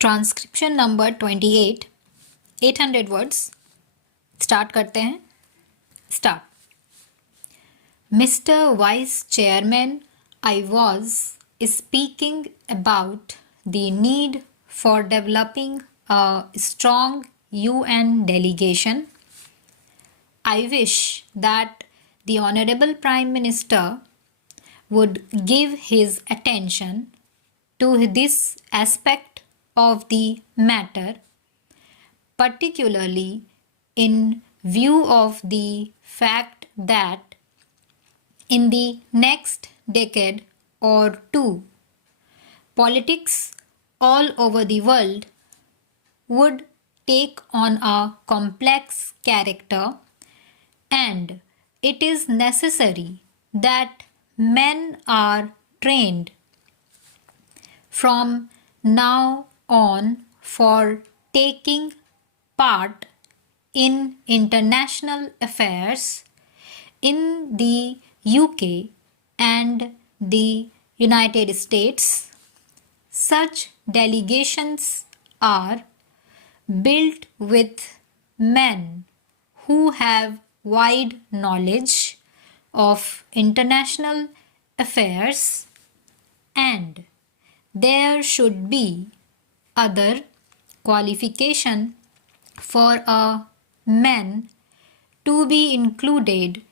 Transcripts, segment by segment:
Transcription number 28 800 words start करते हैं. Start. Mister vice chairman, I was speaking about the need for developing a strong UN delegation. I wish that the Honorable Prime Minister would give his attention to this aspect of the matter, particularly in view of the fact that in the next decade or two, politics all over the world would take on a complex character, and it is necessary that men are trained from now on for taking part in international affairs in the UK and the United States. Such delegations are built with men who have wide knowledge of international affairs, and there should be other qualification for a man to be included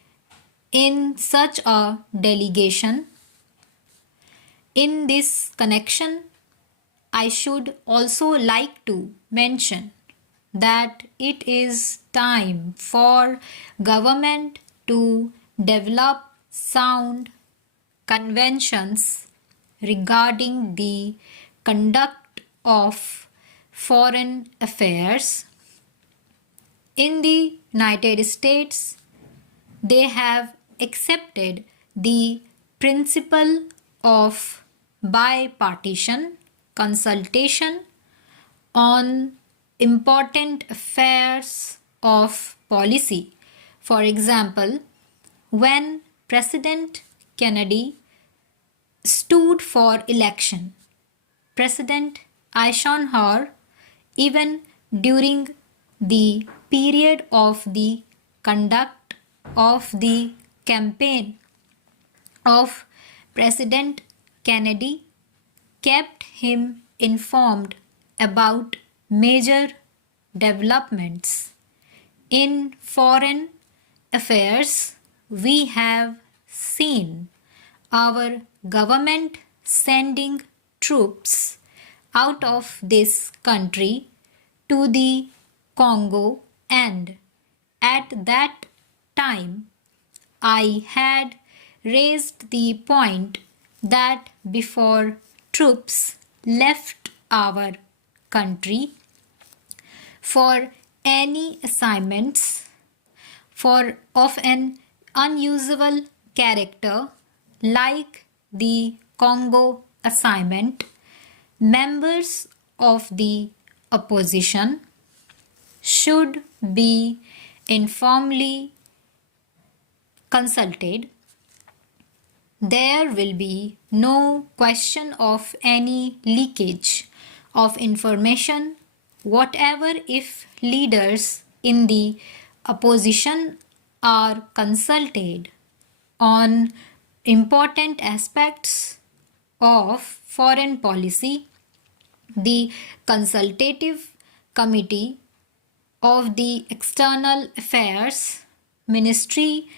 in such a delegation. In this connection, I should also like to mention that it is time for government to develop sound conventions regarding the conduct of foreign affairs. In the United States, they have accepted the principle of bipartisan consultation on important affairs of policy. For example, when President Kennedy stood for election, President Eisenhower, even during the period of the conduct of the campaign of President Kennedy, kept him informed about major developments in foreign affairs. We have seen our government sending troops out of this country to the Congo, and at that time I had raised the point that before troops left our country for any assignments of an unusual character like the Congo assignment, members of the opposition should be informally consulted. There will be no question of any leakage of information whatever if leaders in the opposition are consulted on important aspects of foreign policy. The consultative committee of the External Affairs Ministry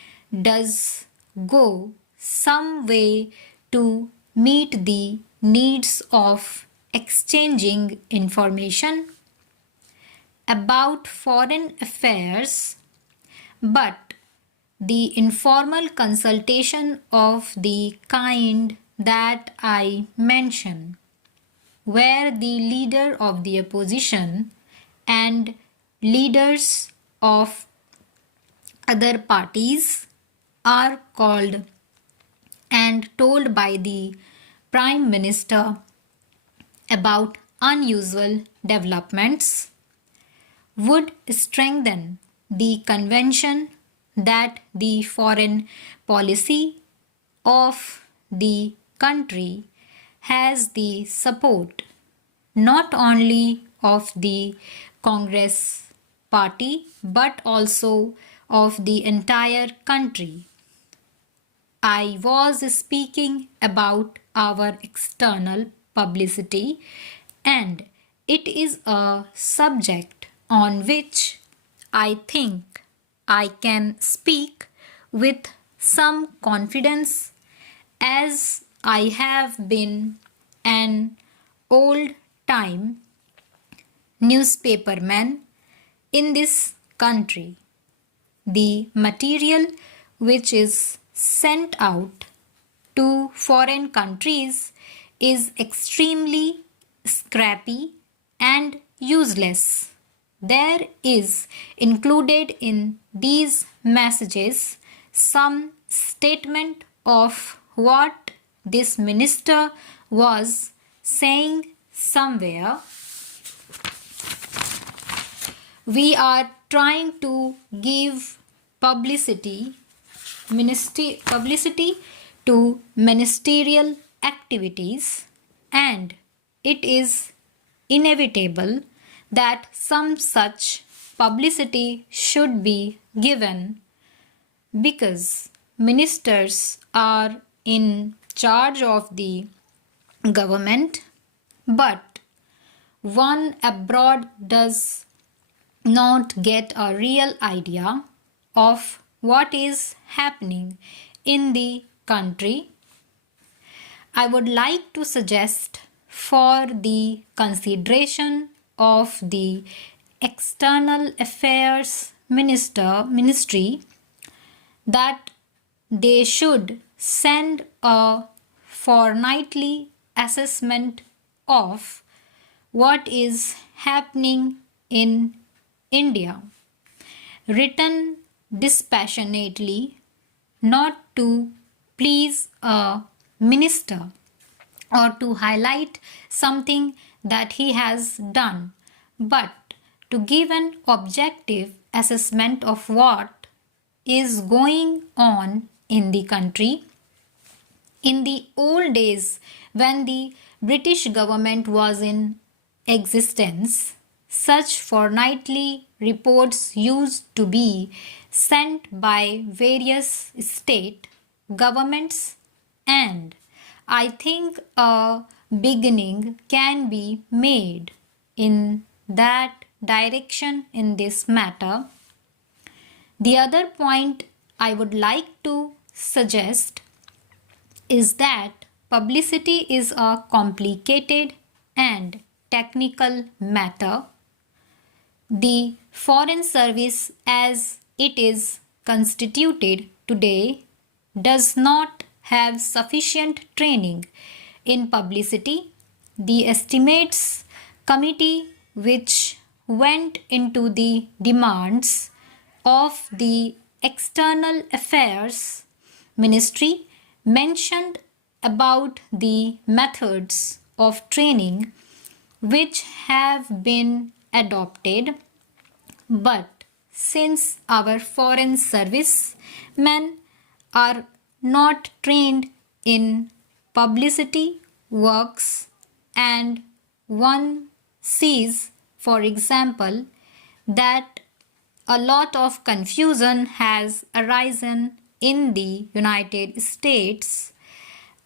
does go some way to meet the needs of exchanging information about foreign affairs, but the informal consultation of the kind that I mentioned, where the leader of the opposition and leaders of other parties are called and told by the Prime Minister about unusual developments, would strengthen the convention that the foreign policy of the country has the support not only of the Congress party but also of the entire country. I was speaking about our external publicity, and it is a subject on which I think I can speak with some confidence, as I have been an old time newspaperman in this country. The material which is sent out to foreign countries is extremely scrappy and useless. There is included in these messages some statement of what this minister was saying somewhere. We are trying to give publicity to ministerial activities, and it is inevitable that some such publicity should be given because ministers are in charge of the government, but one abroad does not get a real idea of what is happening in the country. I would like to suggest for the consideration of the External Affairs Ministry that they should send a fortnightly assessment of what is happening in India, written dispassionately, not to please a minister or to highlight something that he has done, but to give an objective assessment of what is going on in the country. In the old days, when the British government was in existence, such fortnightly reports used to be sent by various state governments, and I think a beginning can be made in that direction in this matter. The other point I would like to suggest is that publicity is a complicated and technical matter. The Foreign Service, as it is constituted today, does not have sufficient training in publicity. The Estimates Committee, which went into the demands of the External Affairs Ministry, mentioned about the methods of training which have been adopted, but since our foreign service men are not trained in publicity works, and one sees, for example, that a lot of confusion has arisen in the United States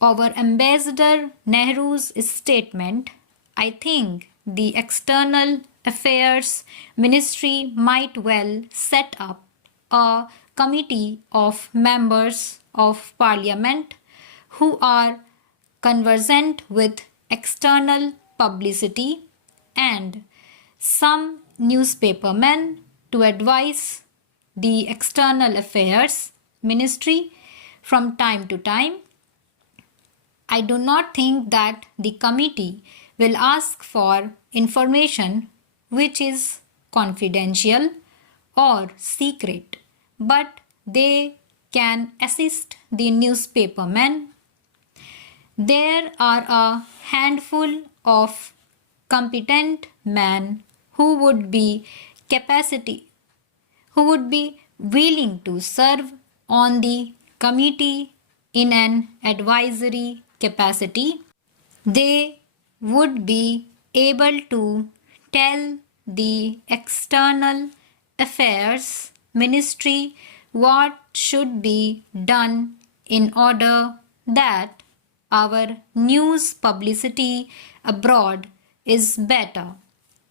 over Ambassador Nehru's statement, I think the External Affairs Ministry might well set up a committee of members of parliament who are conversant with external publicity and some newspapermen to advise the External Affairs Ministry from time to time. I do not think that the committee will ask for information which is confidential or secret, but they can assist the newspapermen. There are a handful of competent men who would be willing to serve on the committee in an advisory capacity. They would be able to tell the external affairs ministry what should be done in order that our news publicity abroad is better.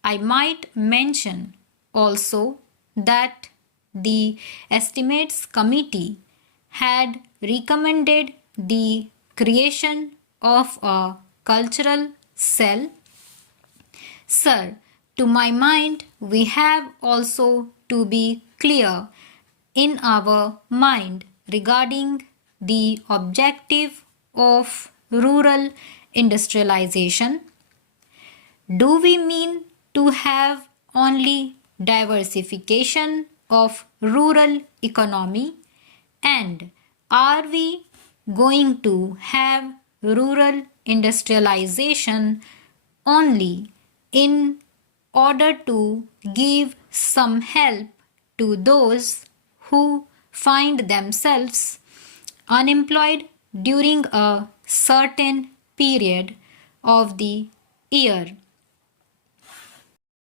I might mention also that the Estimates Committee had recommended the creation of a cultural cell. Sir, to my mind, we have also to be clear in our mind regarding the objective of rural industrialization. Do we mean to have only diversification of rural economy, and are we going to have rural industrialization only in order to give some help to those who find themselves unemployed during a certain period of the year?